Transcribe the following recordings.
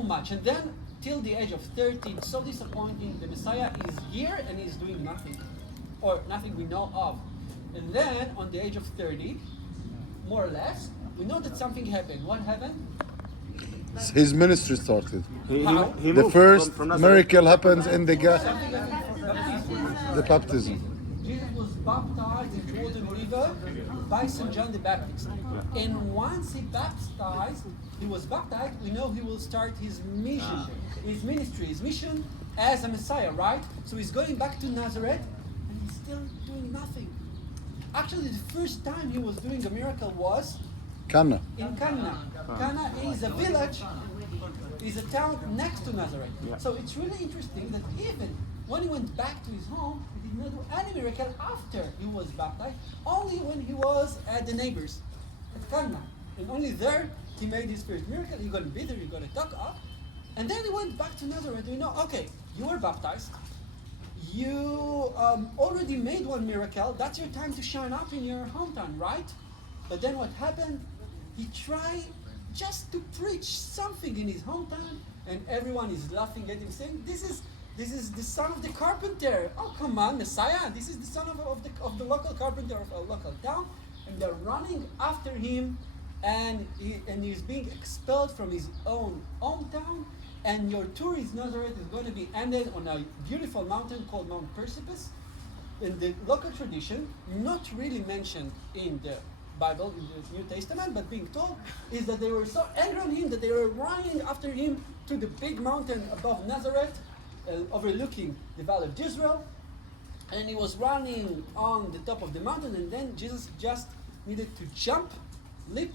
so much. And then, till the age of 30, it's so disappointing. The Messiah is here and he's doing nothing. Or nothing we know of. And then, on the age of 30, more or less, we know that something happened. What happened? His ministry started. How? He The moved first from Nazareth. miracle happens in Something happened the baptism. Jesus was baptized in Jordan River by St. John the Baptist. And once he was baptized, we know he will start his mission, his ministry, his mission as a Messiah, right? So he's going back to Nazareth and he's still doing nothing. Actually, the first time he was doing a miracle was Cana. in Cana. Cana is a village, is a town next to Nazareth. Yeah. So it's really interesting that even when he went back to his home, he did not do any miracle after he was baptized, only when he was at the neighbors, at Cana. And only there he made his first miracle. You're going to be there, you're going to talk up. And then he went back to Nazareth. You know, okay, you were baptized. You already made one miracle. That's your time to shine up in your hometown, right? But then what happened? He tried just to preach something in his hometown, and everyone is laughing at him, saying, "This is the son of the carpenter. Oh, come on, Messiah! This is the son of the local carpenter of a local town." And they're running after him, and he's being expelled from his own hometown. And your tour in Nazareth is going to be ended on a beautiful mountain called Mount Persepolis. In the local tradition, not really mentioned in the Bible, in the New Testament, but being told is that they were so angry on him that they were running after him to the big mountain above Nazareth, overlooking the Valley of Jezreel. And he was running on the top of the mountain, and then Jesus just needed to jump, leap,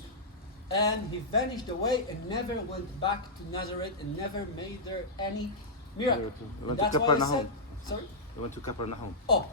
and he vanished away and never went back to Nazareth and never made there any miracle. He went to That's why I said, Capernaum. sorry? He went to Capernaum. Oh,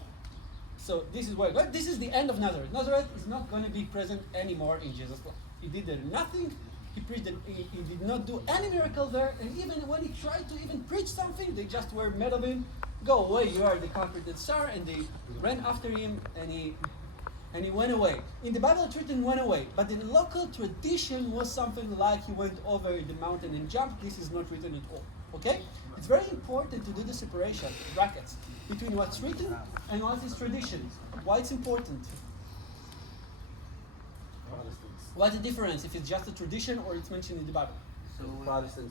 so this is where, this is the end of Nazareth. Nazareth is not going to be present anymore in Jesus' life. He did there nothing. He preached that he did not do any miracle there, and even when he tried to even preach something, they just were mad of him. Go away, you are the comforted star, and they ran after him, and he went away. In the Bible, it's written went away, but the local tradition was something like he went over the mountain and jumped. This is not written at all. Okay? It's very important to do the separation, brackets, between what's written and what is tradition. Why it's important? What's the difference if it's just a tradition or it's mentioned in the Bible?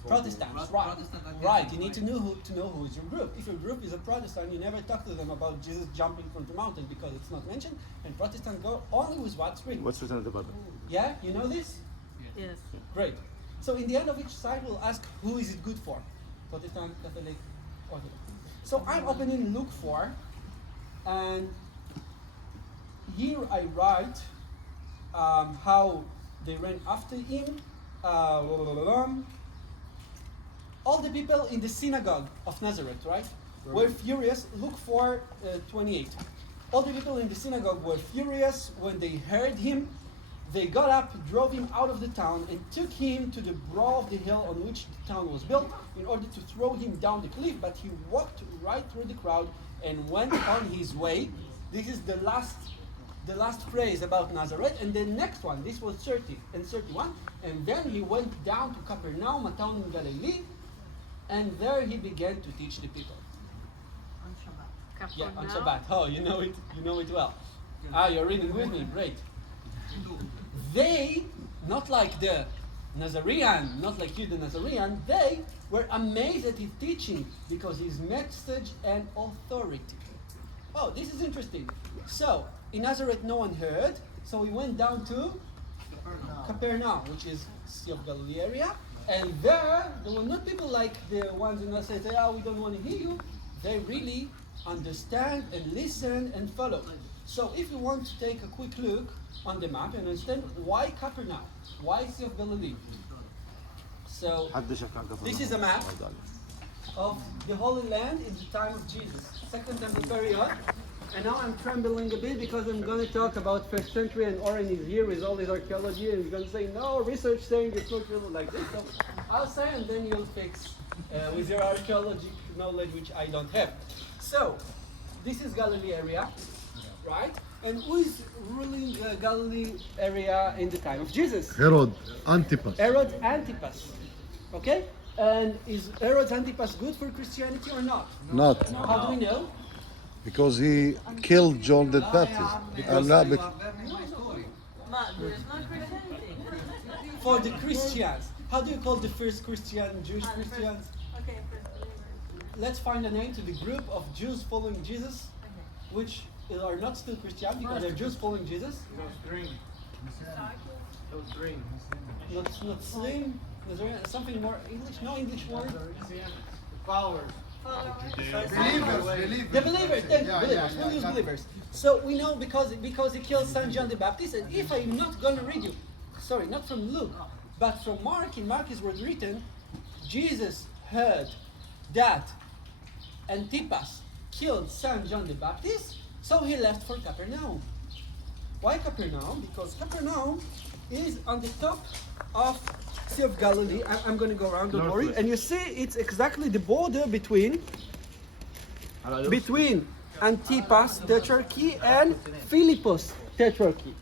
Protestants, right? Right. You need to know who is your group. If your group is a Protestant, you never talk to them about Jesus jumping from the mountain because it's not mentioned. And Protestants go only with what's written. What's written in the Bible? Yeah, you know this? Yes. Great. So in the end of each side, we'll ask who is it good for, Protestant, Catholic, Orthodox. So I'm opening Luke 4, and here I write how they ran after him. All the people in the synagogue of Nazareth, right, were furious. Luke 4:28. All the people in the synagogue were furious when they heard him. They got up, drove him out of the town, and took him to the brow of the hill on which the town was built in order to throw him down the cliff. But he walked right through the crowd and went on his way. This is the last phrase about Nazareth, and the next one, this was 30 and 31, and then he went down to Capernaum, a town in Galilee, and there he began to teach the people. On Shabbat. Yeah, on Shabbat. Oh, you know it well. You're reading with me, great. They, not like the Nazarene, not like you, the Nazarene, they were amazed at his teaching because his message and authority. Oh, this is interesting. So, in Nazareth no one heard, so he went down to Capernaum, which is Sea of Galilee area, and there were not people like the ones in Nazareth say, we don't want to hear you. They really understand and listen and follow. So if you want to take a quick look on the map and understand why Capernaum, why Sea of Galilee. So this is a map of the Holy Land in the time of Jesus, Second Temple period. And now I'm trembling a bit because I'm going to talk about first century, and Oren is here with all his archaeology, and he's going to say, no, research saying it's not really like this. So I'll say, and then you'll fix with your archaeological knowledge, which I don't have. So, this is Galilee area, right? And who is ruling Galilee area in the time of Jesus? Herod Antipas. Herod Antipas. Okay? And is Herod Antipas good for Christianity or not? Not How do we know? because he killed John the Baptist. Not bec- But there's no Christianity. For the Christians. How do you call the first Christian, Jewish The first- Christians? Okay, first believers. Let's find a name to the group of Jews following Jesus, which are not still Christian because they're Jews following Jesus. Not slim. Is there something more English? No English word. Followers. The believers, then believers. We'll use believers. So we know because he killed Saint John the Baptist. And if I'm not going to read you, sorry, not from Luke, but from Mark. In Mark is written, Jesus heard that Antipas killed Saint John the Baptist, so he left for Capernaum. Why Capernaum? Because Capernaum is on the top of Sea of Galilee. I'm going to go around, don't worry. And you see, it's exactly the border between Antipas Tetrarchy and Philippus Tetrarchy.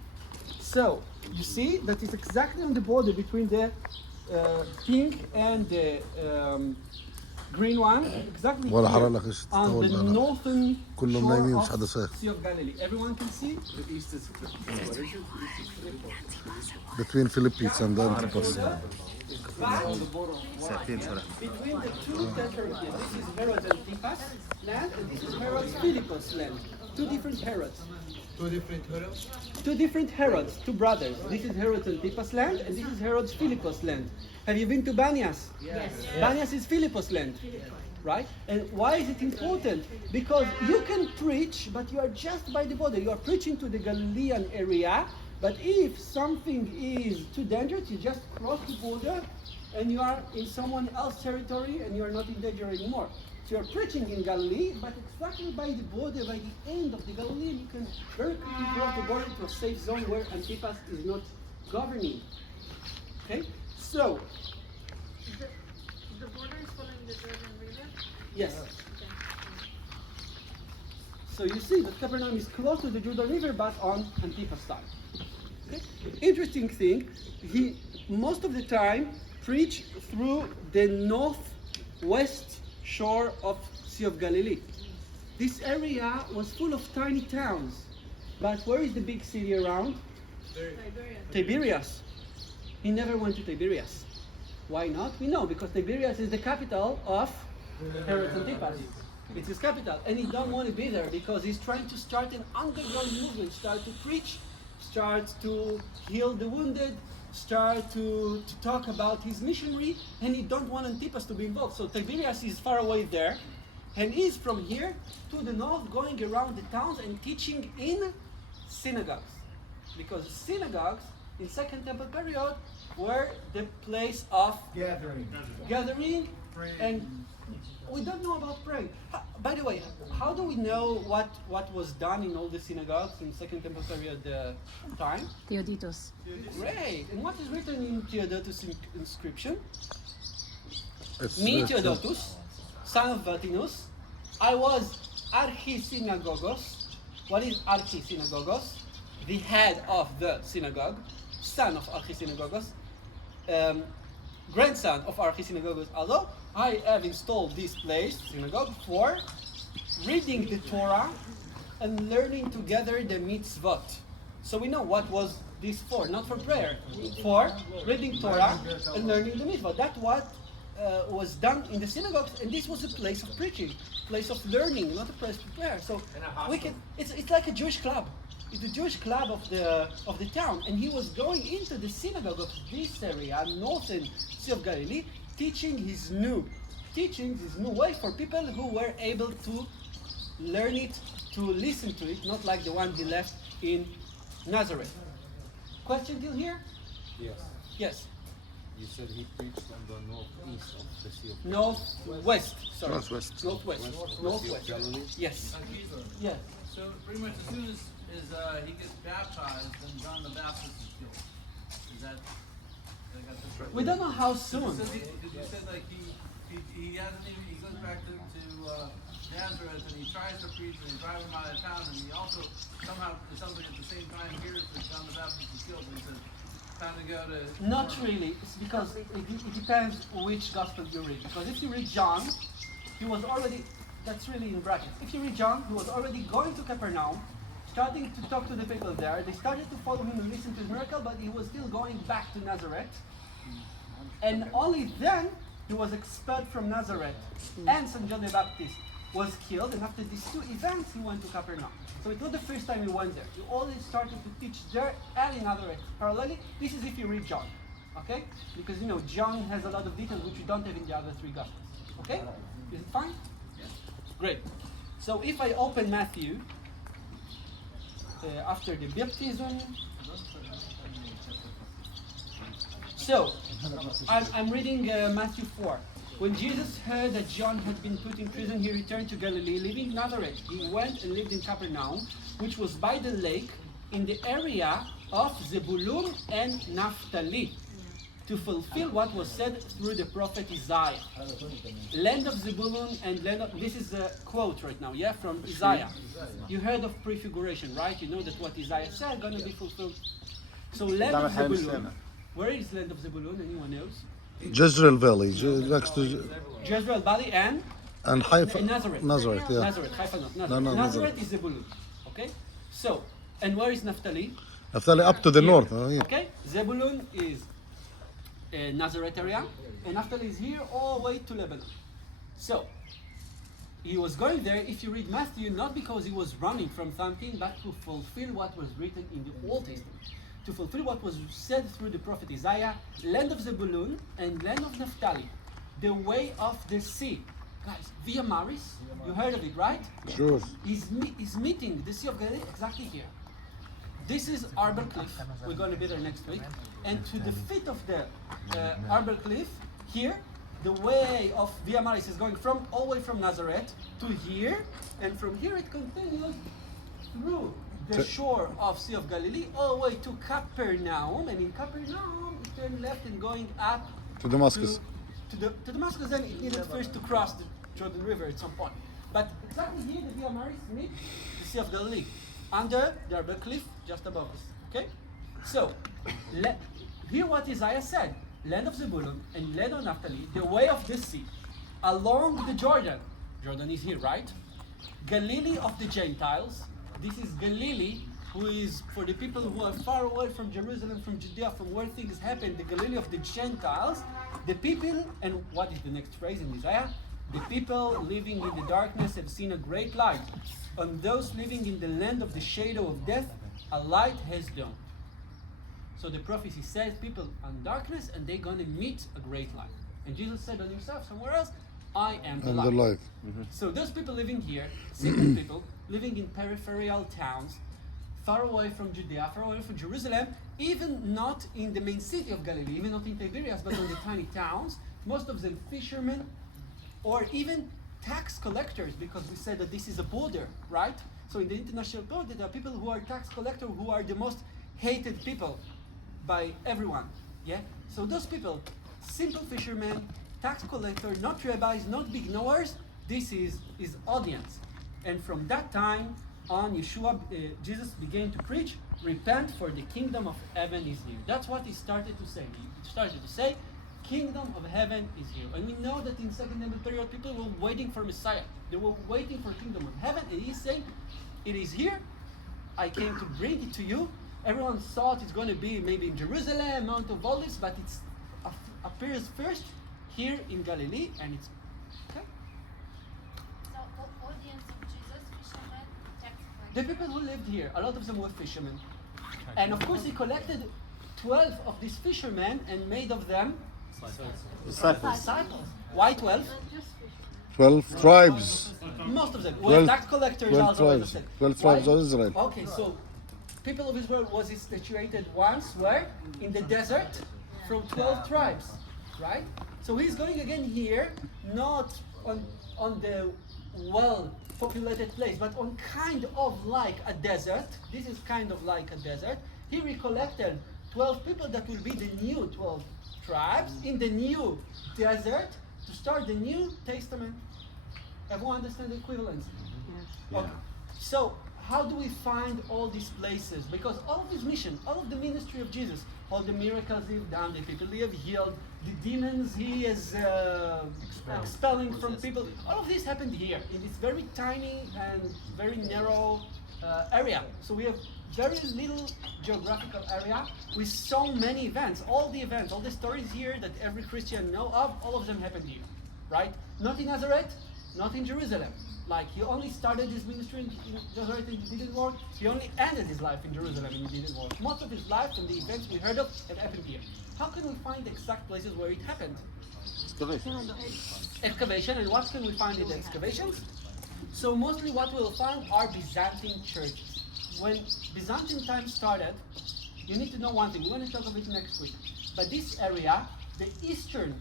So you see that it's exactly on the border between the pink and the green one, exactly ولا here, حرام لك إيش on تطول the معنا. northern كلهم نايمين مش shore حدا of شايف. Sea of Galilee. Everyone can see? Between Philippines and Antipas. Back ساعتين شرح. between the two tetrarchies. This is Herod Antipas land and this is Herod Philippus land. Two different Herods. Two different Herods, two brothers. This is Herod Antipas land and this is Herod Philippus land. Have you been to Banias? Yes. Banias is Philippus land. Right? And why is it important? Because you can preach, but you are just by the border. You are preaching to the Galilean area, but if something is too dangerous, you just cross the border and you are in someone else's territory and you are not in danger anymore. So you're preaching in Galilee, but exactly by the border, by the end of the Galilee, you can very quickly cross the border to a safe zone where Antipas is not governing. Okay? So, The border is following the Jordan River. yes. Okay. So you see that Capernaum is close to the Jordan River, but on Antipas side. Okay? Interesting thing, he most of the time preached through the northwest shore of Sea of Galilee. This area was full of tiny towns, but where is the big city around? Tiberias. Tiberias. He never went to Tiberias. Why not? We know because Tiberias is the capital of Herod Antipas. It's his capital, and he don't want to be there because he's trying to start an underground movement, start to preach, start to heal the wounded, start to talk about his missionary, and he don't want Antipas to be involved. So Tiberias is far away there, and he's from here to the north going around the towns and teaching in synagogues. Because synagogues in Second Temple period were the place of gathering and we don't know about praying. By the way, how do we know what was done in all the synagogues in Second Temple period time? Theodotus. Great. And what is written in Theodotus' inscription? It's- Theodotus, son of Vatinus, I was archisynagogos. What is archisynagogos? The head of the synagogue, son of archisynagogos, grandson of archisynagogos. Although I have installed this place, synagogue, for reading the Torah and learning together the mitzvot. So we know what was this for, not for prayer, for reading Torah and learning the mitzvot. That's what was done in the synagogues, and this was a place of preaching, place of learning, not a place of prayer. So we can. It's like a Jewish club. It's the Jewish club of the town, and he was going into the synagogue of this area, northern Sea of Galilee, teaching his new way for people who were able to learn it, to listen to it, not like the one he left in Nazareth. Question till here? Yes. Yes. You said he preached on the northeast of the Sea of Northwest. Sorry. Northwest. Northwest. Northwest. Galilee. Yes. Yes. So pretty much as soon as he gets baptized, then John the Baptist is killed. Is that? I got this right? We don't know how soon. Because you said like he hasn't even, he goes back to Nazareth and he tries to preach and they drive him out of town and he also somehow something at the same time hears that John the Baptist is killed and he says, time to go to. Not really. It's because it depends which gospel you read. Because if you read John, he was already, that's really in brackets. If you read John, he was already going to Capernaum, starting to talk to the people there. They started to follow him and listen to his miracle, but he was still going back to Nazareth. And only then he was expelled from Nazareth. And St. John the Baptist was killed, and after these two events, he went to Capernaum. So it's not the first time he went there. He always started to teach there and in Nazareth. Parallelly, this is if you read John, okay? Because John has a lot of details which you don't have in the other three Gospels, okay? Is it fine? Yes. Great. So if I open Matthew, after the baptism, so I'm reading Matthew 4. When Jesus heard that John had been put in prison, he returned to Galilee, leaving Nazareth. He went and lived in Capernaum, which was by the lake, in the area of Zebulun and Naphtali, to fulfill what was said through the prophet Isaiah. Land of Zebulun and land of... This is a quote right now, yeah, from Isaiah. You heard of prefiguration, right? You know that what Isaiah said going to be fulfilled. So land of Zebulun. Where is land of Zebulun? Anyone knows? Jezreel Valley, next to Jezreel Valley and Haifa. Nazareth. Nazareth, yeah. Nazareth, Haifa, not Nazareth. No, Nazareth is Zebulun. Okay? So, and where is Naphtali? Naphtali up to the Here. north. Yeah. Okay? Zebulun is Nazareth area, and Naphtali is here all the way to Lebanon. So, he was going there, if you read Matthew, not because he was running from something, but to fulfill what was written in the Old Testament. To fulfill what was said through the prophet Isaiah, land of Zebulun and land of Naphtali, the way of the sea. Guys, Via Maris, you heard of it, right? Sure. Is meeting the Sea of Galilee exactly here. This is Arbor Cliff. We're going to be there next week. And to the feet of the Arbor Cliff, here, the way of Via Maris is going from all the way from Nazareth to here, and from here it continues through the shore of Sea of Galilee all the way to Capernaum, and in Capernaum it turned left and going up To Damascus. to Damascus. Then it needed first to cross the Jordan River at some point. But exactly here the Via Maris meets the Sea of Galilee, under the Arbor Cliff, just above us. Okay? So, hear what Isaiah said. Land of Zebulun and land of Naphtali, the way of the sea, along the Jordan. Jordan is here, right? Galilee of the Gentiles. This is Galilee, who is for the people who are far away from Jerusalem, from Judea, from where things happen, the Galilee of the Gentiles. The people, and what is the next phrase in Isaiah? The people living in the darkness have seen a great light. On those living in the land of the shadow of death, a light has dawned. So the prophecy says people are in darkness and they're going to meet a great light. And Jesus said on himself somewhere else, I am the And light. the light. So those people living here, simple people, living in peripheral towns, far away from Judea, far away from Jerusalem, even not in the main city of Galilee, even not in Tiberias, but on the tiny towns, most of them fishermen, or even tax collectors, because we said that this is a border, right? So in the international border, there are people who are tax collectors who are the most hated people by everyone, yeah? So those people, simple fishermen, tax collectors, not rabbis, not big knowers, this is his audience. And from that time on, Jesus began to preach, repent for the kingdom of heaven is near. That's what he started to say. He started to say, kingdom of heaven is here. And we know that in Second Temple period, people were waiting for Messiah. They were waiting for kingdom of heaven, and he's saying, it is here. I came to bring it to you. Everyone thought it's going to be maybe in Jerusalem, Mount of Olives, but it appears first here in Galilee, and it's okay. So, audience of Jesus, fishermen, tax The people who lived here, a lot of them were fishermen. And of course he collected 12 of these fishermen and made of them disciples. Why 12? 12 tribes. Most of them were 12 tax collectors 12 also, as I tribes. said. 12 Why? tribes of Israel. Okay, so people of Israel was situated once where? In the desert from 12 tribes, right? So he's going again here, not on the well-populated place, but on kind of like a desert. This is kind of like a desert. He recollected 12 people that will be the new 12 tribes in the new desert to start the New Testament. Everyone understand the equivalence? Yeah. Okay. So how do we find all these places? Because all of his mission, all of the ministry of Jesus, all the miracles he's done, the people he have healed, the demons he is expelling from people, all of this happened here in this very tiny and very narrow area. So we have very little geographical area with so many events. All the stories here that every Christian know of, all of them happened here, right? Not in Nazareth, not in Jerusalem. Like, he only started his ministry in Nazareth and it didn't work. He only ended his life in Jerusalem and it didn't work. Most of his life and the events we heard of have happened here. How can we find the exact places where it happened? Excavation. And what can we find in the excavations? So mostly what we'll find are Byzantine churches. When Byzantine times started, you need to know one thing. We're going to talk about it next week. But this area, the eastern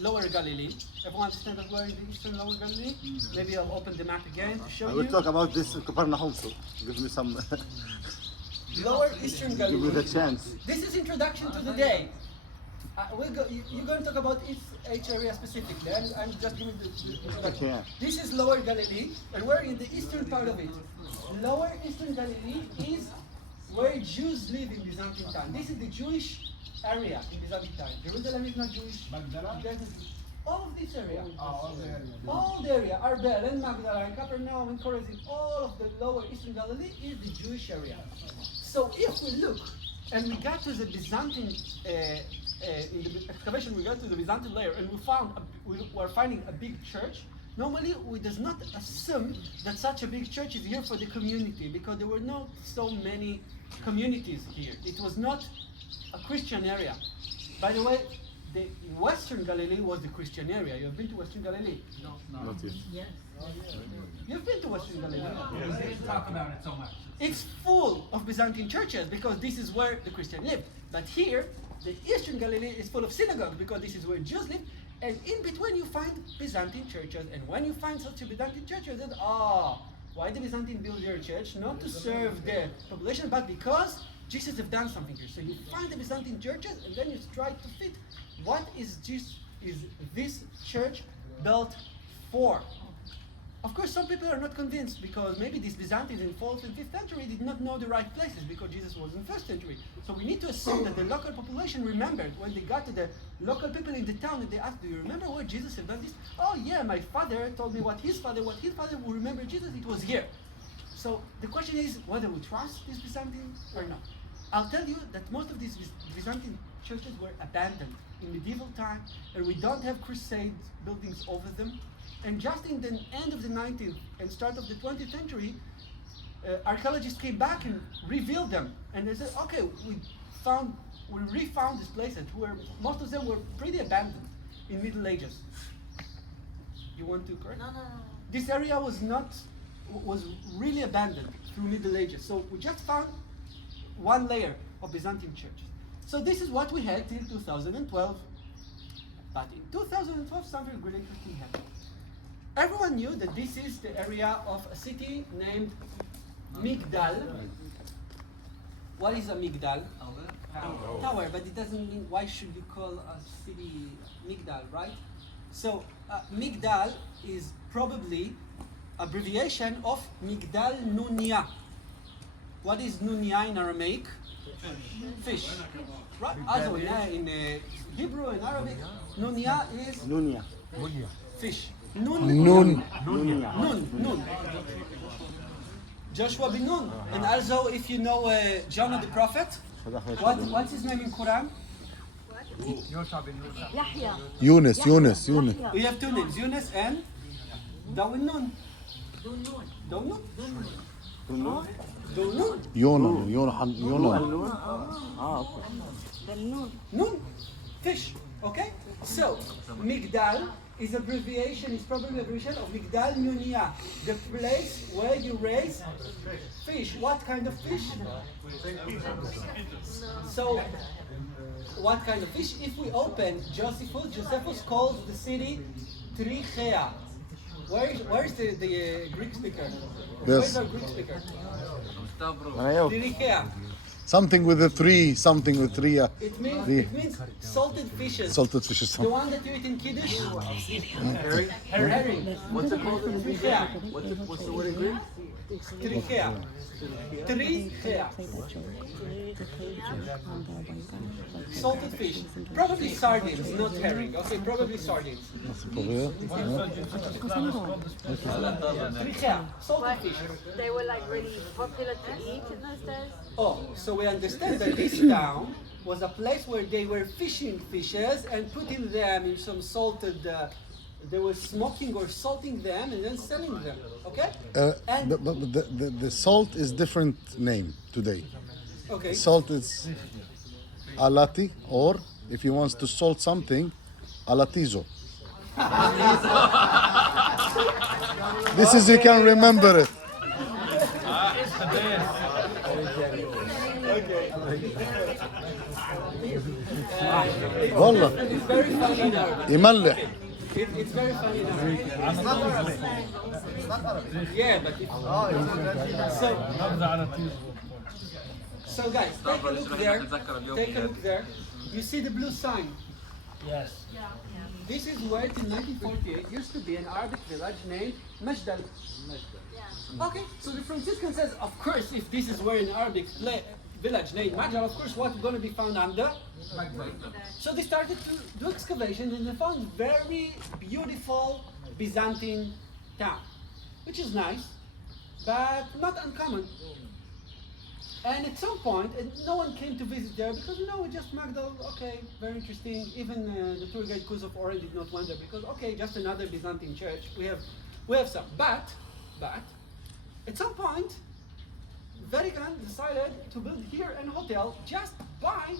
Lower Galilee. Everyone understand that we're in the eastern Lower Galilee? Maybe I'll open the map again to show I you. will talk about this in Capernaum, so give me some. Lower Eastern Give me Galilee. the chance. This is introduction to the day. You're going to talk about each area specifically. I'm just giving the introduction. Okay. This is Lower Galilee, and we're in the eastern part of it. Lower Eastern Galilee is where Jews live in Byzantine time. This is the Jewish area in Byzantine time. Jerusalem is not Jewish. Magdala? All of this area. All the area. All the area, Arbel and Magdala and Capernaum and Chorazin, all of the lower Eastern Galilee is the Jewish area. So if we look and we got to the Byzantine, in the excavation we got to the Byzantine layer and we were finding a big church, normally we does not assume that such a big church is here for the community because there were not so many communities here. It was not a Christian area. By the way, the Western Galilee was the Christian area. You have been to Western Galilee? Not yet. You've been to Western Galilee? We didn't talk about it so much. It's full of Byzantine churches because this is where the Christian lived. But here, the Eastern Galilee is full of synagogues because this is where Jews live. And in between you find Byzantine churches. And when you find such a Byzantine churches, then, why the Byzantine build their church? Not to serve the population, but because Jesus have done something here. So you find the Byzantine churches and then you try to fit what is this church built for. Of course, some people are not convinced because maybe these Byzantines in 4th and 5th century did not know the right places because Jesus was in 1st century. So we need to assume that the local population remembered when they got to the local people in the town and they asked, do you remember where Jesus had done this? Oh yeah, my father told me what his father will remember Jesus, it was here. So the question is whether we trust these Byzantines or not. I'll tell you that most of these Byzantine churches were abandoned in medieval time and we don't have crusade buildings over them. And just in the end of the 19th and start of the 20th century, archaeologists came back and revealed them. And they said, okay, we refound these places where most of them were pretty abandoned in Middle Ages. You want to correct? No. This area was really abandoned through Middle Ages. So we just found one layer of Byzantine churches. So this is what we had till 2012. But in 2012, something really interesting happened. Everyone knew that this is the area of a city named Migdal. What is a Migdal? Tower, but it doesn't mean, why should you call a city Migdal, right? So Migdal is probably abbreviation of Migdal Nunia. What is Nunia in Aramaic? Fish. Right? Also in Hebrew and Arabic, Nunia is Nunya. fish. Nun. Nun. Joshua bin Nun. And also, if you know Jonah the prophet, what's his name in Quran? Yunus. We have two names, Yunus and Dawin Nun. Dawin Nun? Yona. Nun. Fish. Okay? So, Migdal is probably abbreviation of Migdal Nunia, the place where you raise fish. What kind of fish? So, what kind of fish? If we open Josephus calls the city Trichea. Where's the Greek speaker? Yes. Where's our Greek speaker? Trichea. Something with a three, something with three. It means The- it means salted fishes. Salted fish is The something. one that you eat in Kiddush. Herring? Herring. What's it called? Trichea. What's the word in Greek? Trichea. Trichea. Salted fish. Probably sardines, not herring. Okay, probably sardines. Trichea. Salted fish. They were like really popular to eat in those days. Oh, so we understand that this town was a place where they were fishing fishes and putting them in some salted. They were smoking or salting them and then selling them. Okay. And But the salt is different name today. okay. Salt is alati, or if you want to salt something, alatizo. This is you can remember it. والله It's very funny in Arabic. يملح. It's very funny in Arabic. Yeah, but so guys, take a look there. Take a look there. You see the blue sign. Yes. This is where in 1948 used to be an Arabic village named Magdala. Okay, so the Franciscan says, of course, if this is where an Arabic village named Magdala, of course, what's going to be found under? So they started to do excavation and they found very beautiful Byzantine town, which is nice, but not uncommon. And at some point, no one came to visit there because just Magdala, okay, very interesting. Even the tour guide Kuzov Oren did not wonder because okay, just another Byzantine church. We have some, but at some point, Vatican decided to build here a hotel just by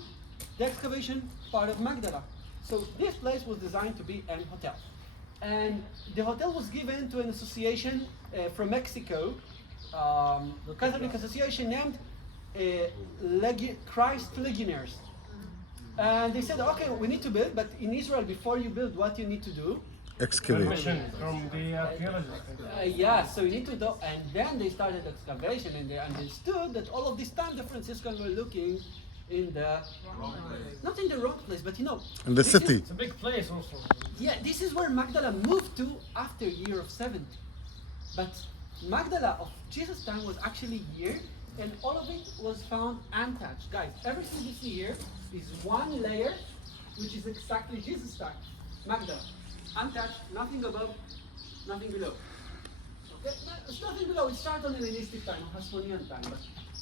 the excavation part of Magdala. So this place was designed to be an hotel, and the hotel was given to an association from Mexico, Catholic association named Christ Legionnaires. And they said, okay, we need to build, but in Israel, before you build, what you need to do? Excavate. From the archaeologist. Yeah, so you need to do, and then they started excavation, and they understood that all of this time the Franciscans were looking in the, not in the wrong place, but In the this city. It's a big place also. Yeah, this is where Magdala moved to after year of 70. But Magdala of Jesus' time was actually here, and all of it was found untouched. Guys, everything you see here is one layer, which is exactly Jesus' time. Magdala, untouched, nothing above, nothing below. Okay, it's nothing below. It started on Hellenistic time, Hasmonean time, but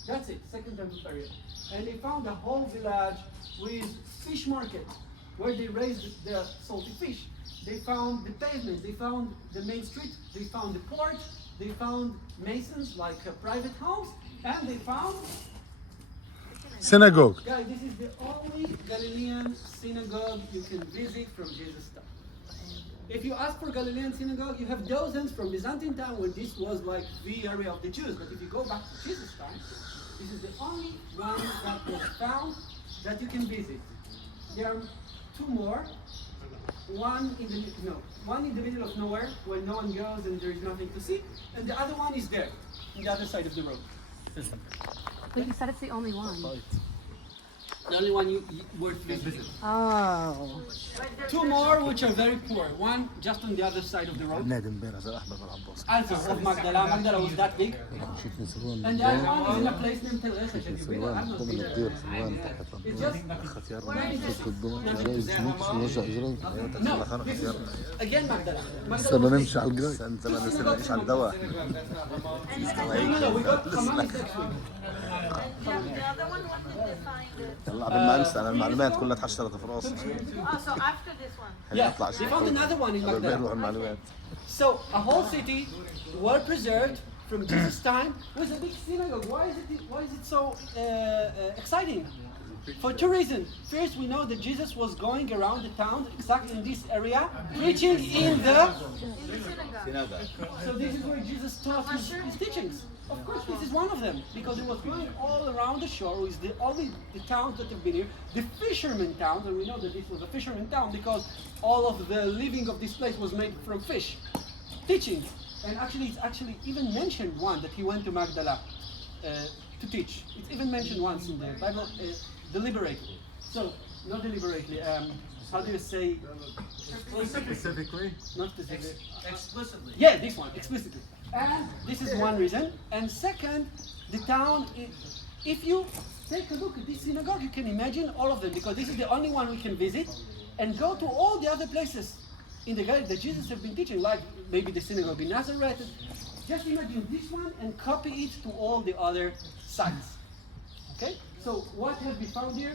that's it, Second Temple period. And they found the whole village with fish market, where they raised the salty fish. They found the pavements, they found the main street, they found the port, they found masons like private homes, and they found, Synagogue. guys, this is the only Galilean synagogue you can visit from Jesus' time. If you ask for Galilean synagogue, you have dozens from Byzantine time when this was like the area of the Jews. But if you go back to Jesus' time, this is the only one that was found that you can visit. There are two more. One in the middle of nowhere where no one goes and there is nothing to see, and the other one is there, on the other side of the road. But you said it's the only one. The only one you worth visiting. Oh. Two more which are very poor. One just on the other side of the road. Also of Magdala. Magdala was that big. And the other one is in a place named Tel Rechesh. Have you been? I have not been there. It's just no. This is again Magdala. لسه نمشي على الجراي. انت ما نسيناش على الدواء. No, we got Hamam next week. The other one, when did they find it? يلا قبل ما انسى انا المعلومات كلها اتحشرت في راسي. Oh, so after this one. Yeah, they found another one in بيروح Magdala. المعلومات. So a whole city, well preserved from Jesus' time, with a big synagogue. Why is it so exciting? For two reasons. First, we know that Jesus was going around the town, exactly in this area, preaching in the. Synagogue. So this is where Jesus taught his teachings. Of course, this is one of them because it was going all around the shore. It was only the towns that have been here, the fishermen towns, and we know that this was a fisherman town because all of the living of this place was made from fish. Teaching, and actually, it's actually even mentioned one that he went to Magdala to teach. It's even mentioned once in the Bible, deliberately. So, not deliberately, how do you say? Specifically. Not specifically. Explicitly. Yeah, this one, explicitly. And this is one reason. And second, the town, if you take a look at this synagogue, you can imagine all of them, because this is the only one we can visit, and go to all the other places in the Galilee that Jesus has been teaching, like maybe the synagogue in Nazareth. Just imagine this one and copy it to all the other sites. Okay? So what have we found here?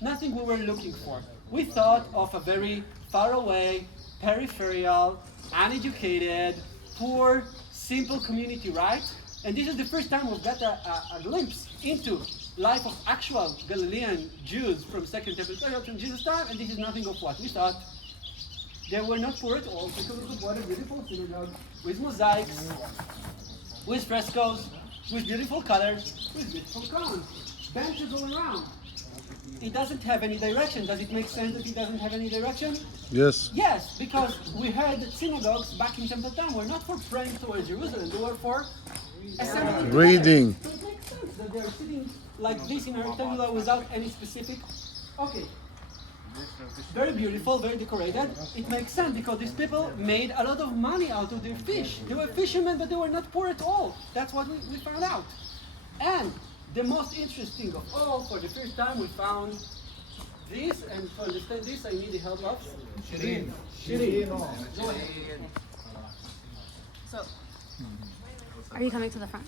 Nothing we were looking for. We thought of a very far away, peripheral, uneducated, poor, simple community, right? And this is the first time we've got a glimpse into life of actual Galilean Jews from Second Temple period, from Jesus' time, and this is nothing of what we thought. They were not poor at all. Take a look at what a beautiful synagogue with mosaics, with frescoes, with beautiful colors, with beautiful columns, benches all around. It doesn't have any direction. Does it make sense that it doesn't have any direction? Yes. Yes, because we heard that synagogues back in Temple Town were not for praying towards Jerusalem, they were for assembling together. Reading. So it makes sense that they're sitting like this in a rectangular without any specific. Okay. Very beautiful, very decorated. It makes sense because these people made a lot of money out of their fish. They were fishermen, but they were not poor at all. That's what we found out. And the most interesting of all, for the first time we found this, and to understand this I need the help of Shirin. Shirin. Go ahead. Are you coming to the front?